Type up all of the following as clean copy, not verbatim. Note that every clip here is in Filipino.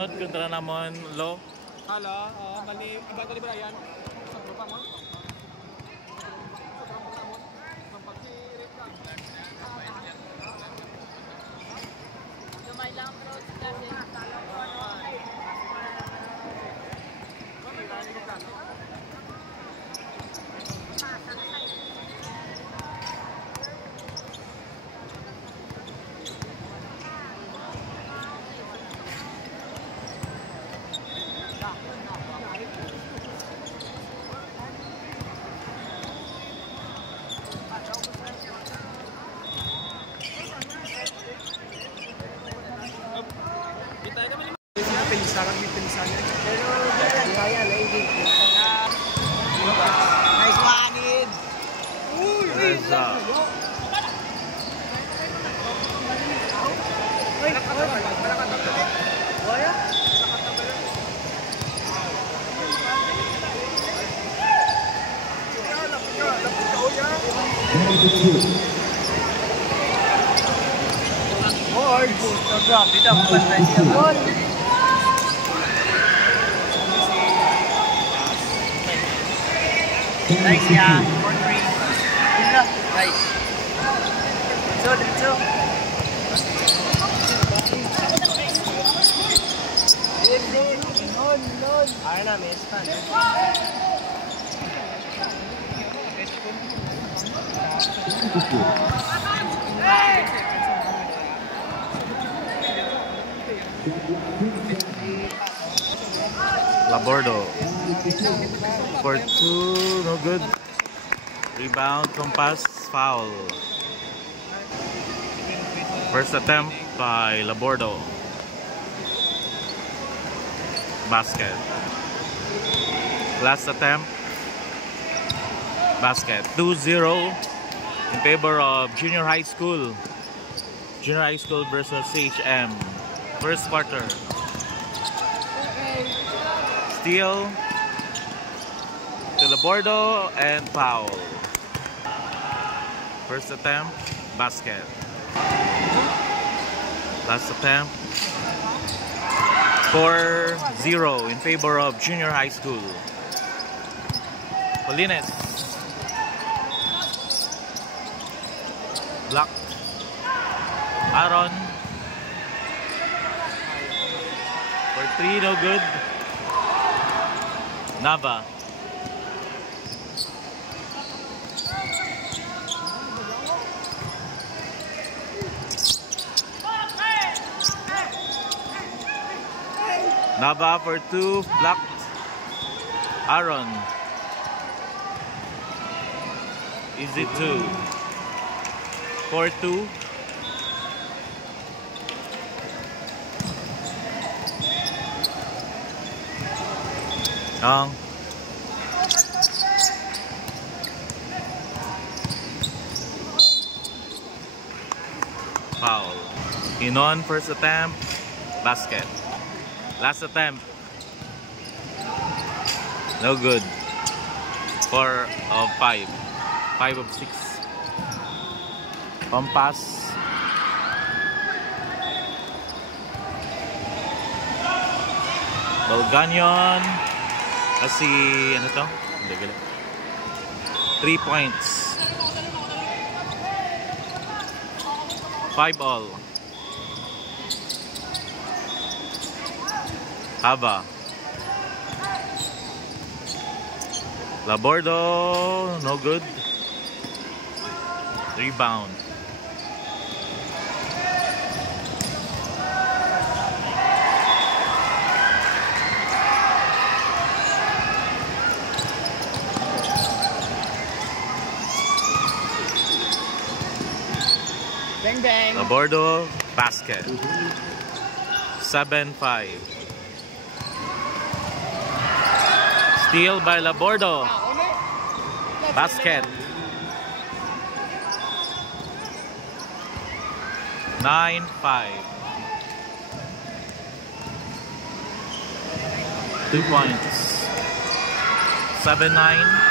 Kontra namon lo. Hala, mali iba ko libra yan. Sa grupa mo. Dumay lang bro, kasi talo ko ano. Sarang yung pilisannya. Pero kaya na hindi. Nice one, Id. Reza. Grabe daw man na siya. Nice ya, 4-3. Nice. Dito. Non. Ayaw na, may stand. Labordo. For 2, no good. Rebound, Compass, foul. First attempt by Labordo. Basket. Last attempt. Basket. 2-0 in favor of Junior High School. Junior High School versus CHM. First quarter. Steal to Labordo and foul. First attempt, basket. Last attempt, 4-0 in favor of Junior High School. Polines. Block. Aaron. For 3, no good. Nava. Nava for 2, blocked. Aaron. Easy 2. 4-2. Young. Foul. Inon, first attempt, basket. Last attempt, no good. 4 of 5. 5 of 6. Compass. Dolganion. Kasi, ano to? 3 points. 5 all. Haba. Labordo, no good. Rebound. Bang. Labordo, basket. 7-5. Steal by Labordo. Basket. 9-5. 2 points. 7-9.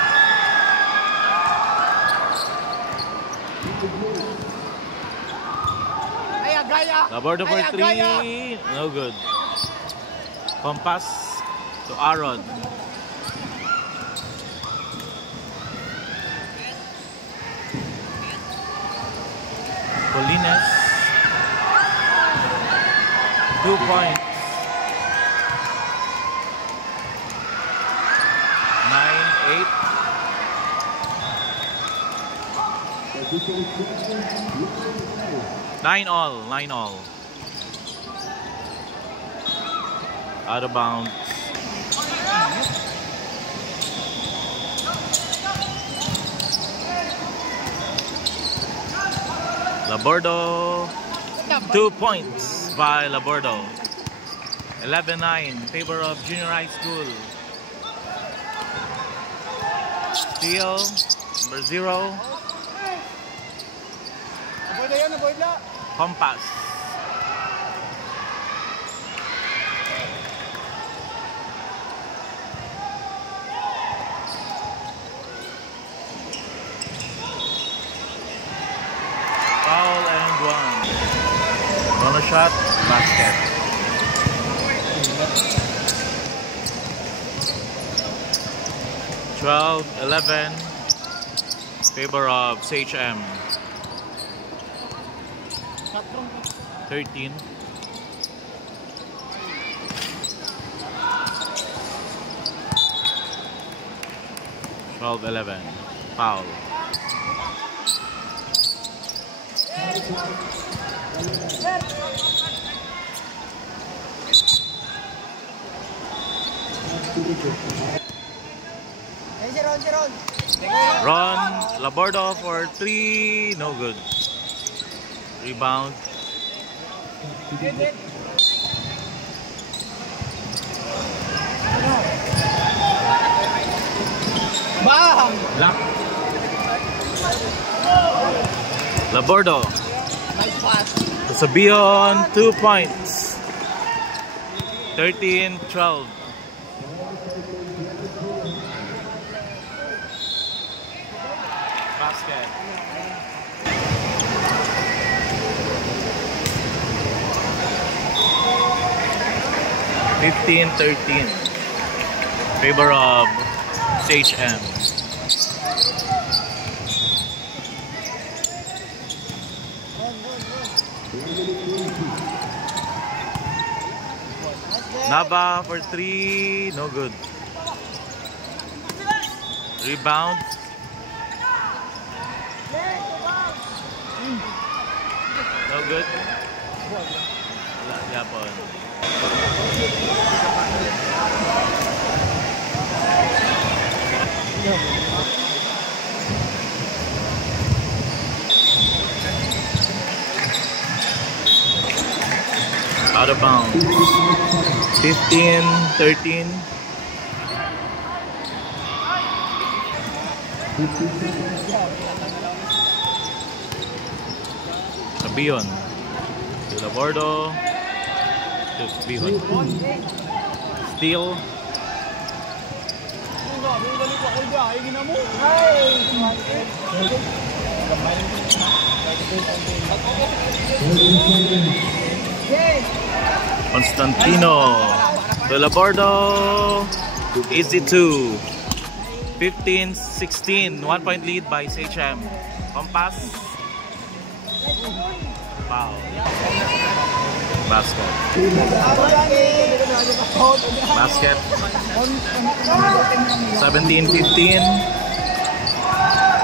Gaya. Labordo for 3. No good. Compass to Aaron. Colines. 2 points. 9-8. Nine all. Out of bounds. Labordo. 2 points by Labordo. 11-9 in favor of Junior High School. Steal. Number 0. Compass. Foul and 1. One shot, basket. Twelve, 11. Favor of Sage M. 13. Twelve, 11. Foul. Ron Labordo for 3, no good. Rebound. Bang! Lock. Labordo. Nice pass. Sabion, 2 points. 13-12. Basket. (15-13) favor of Sage M. Nava for 3, no good. Rebound. No good. Wala yapon. Out of bounds. 15-13. Sabion. To Labordo. To Sabion. Steal. Constantino to Labordo. Easy 2. 15-16. 1 point lead by Sage M. Compass. Foul. Basket. Basket. 17-15.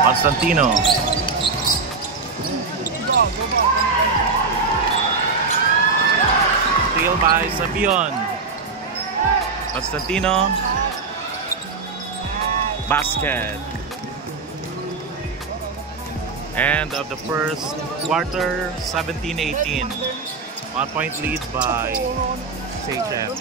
Constantino. Steal by Sabion. Constantino. Basket. End of the first quarter, 17-18. 1 point lead by Sage M.